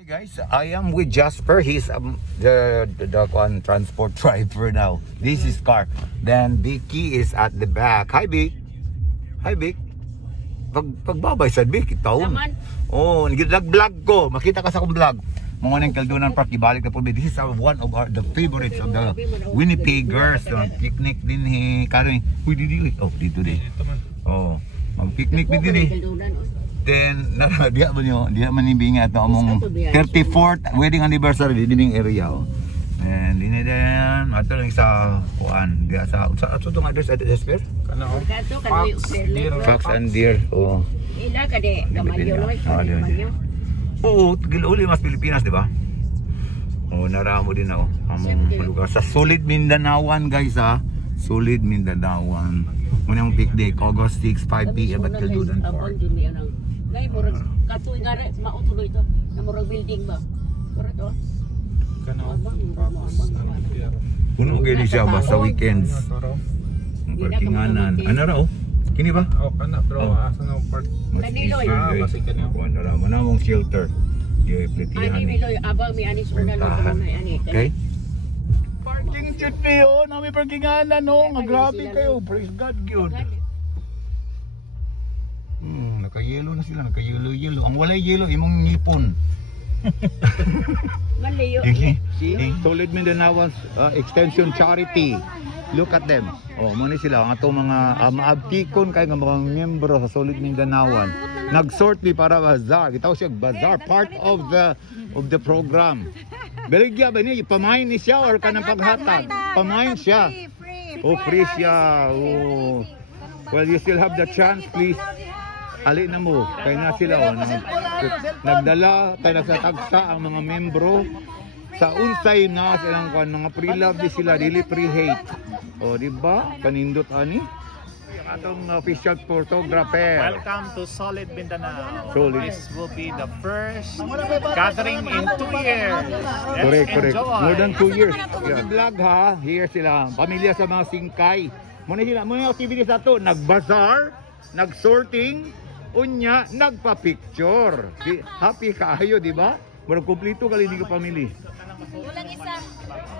Hi guys, I am with Jasper. He's the transport driver now. This is car. Then Vicky is at the back. Hi Vic. Hi Vic. Pagbabay sa Vic itaon. Oh, nag-vlog ko. Makita ka sa akong vlog. Mga nang Caldonan Park ibalik na po. This is one of the favorites of the Winnipeggers. Picnic din karon. Uy didi. Oh, dito din. Oh, mag-picnic din din. Then dia man ibinga ato among 34th wedding anniversary dining area. And din ato lang sa kuan dia sa tong address first. Kana Fox and Deer. Oh. Ila ka de Gamalyo no. Oo, uli mas Pilipinas, di ba? Oh, naramo din ako. Among lugar sa Solid Mindanaoan, guys, ha. Solid Mindanaoan. Unang picnic, August 6, 5 p.m. at Caldonan Park. Ngay murag katuig gare mautuloy to. Na murag building ba? Pura to. Puno gyud siya ba sa weekends. Parkinganan. Ano raw? Kini ba? Oh, kana pero asa na park. Kaniloy. Basi kanya. Ano raw? Manamong shelter. Di pletihan. Ani Miloy abang mi anis una lang ani. Okay? Parking chut niyo, nami parkinganan no. Nga grabe kayo. Praise God gyud. Naka-yellow na sila, naka-yellow. Ang walay yellow, imong ngipon. Maliyo. Solid Mindanaoan Extension Charity. Look at them. Oh, mo ni sila ang atong mga maabtikon kay nga mga miyembro sa Solid Mindanaoan. Nag-sort ni para bazaar. Gitaw siya bazaar, part of the program. Beligya ba niya pamain ni siya or kanang paghatag? Pamain siya. Oh, free siya. Oh. Well, you still have the chance, please. Ali na mo, kaya na sila nagdala, tayo nagsatagsa ang mga membro sa unsay na silang mga pre-love di sila, dili pre-hate. O, diba? Kanindot ani? Atong official photographer. Welcome to Solid Mindanao. Solid. This will be the first gathering in 2 years. Correct. Enjoy. More than 2 years. Yeah. Vlog ha, here sila, pamilya sa mga singkay. Muna sila, muna activities na to, nag-bazaar, nag-sorting, unya, nagpa-picture. Happy kaayo, di ba? Murag kumplito kali di ka pamili. Kulang isa.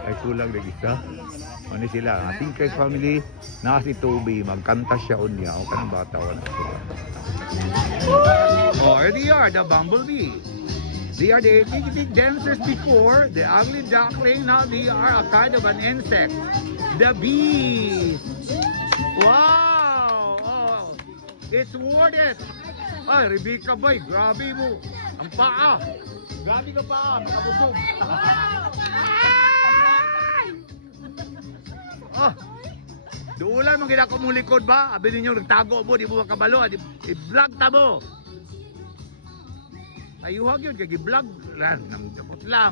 Ay kulang na isa. Ano sila? Ang Singkay family, na si Toby, magkanta siya unya. O kanang bata wala sila. Oh, here they are, the Bumblebee. They are the athletic dancers before, the ugly duckling, now they are a kind of an insect. The bees. Wow! Oh, it's worth it. Ay, Rebecca boy, grabe mo. Ang paa. Grabe ka paa, makabusog. Oh, duulan mong ginako mong likod ba? Abi ninyo nagtago mo, di mo makabalo. I-vlog ta mo. Ayuhag yun, kaya i-vlog lang. Nang dapat lang.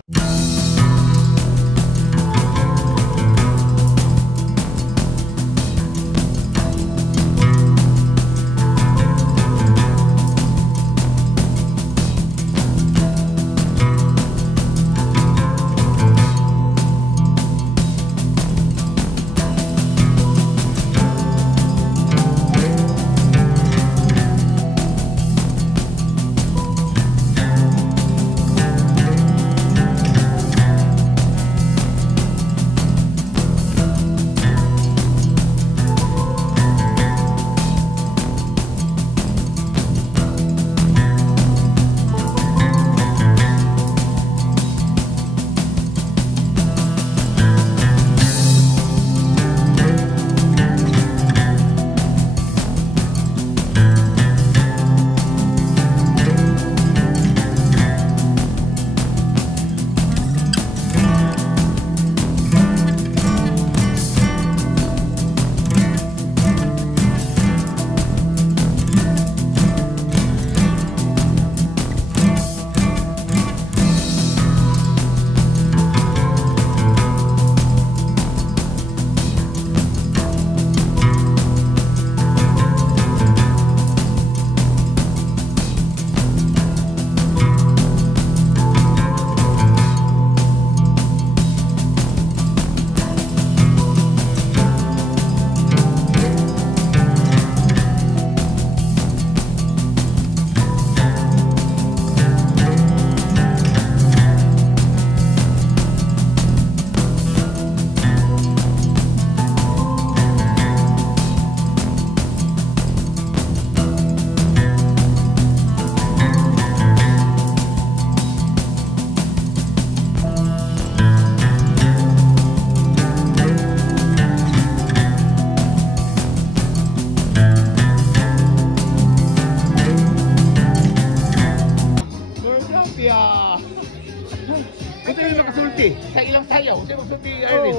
Iris.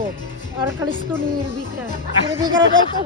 Or kalisto ni Rebecca. Si Rebecca na dito.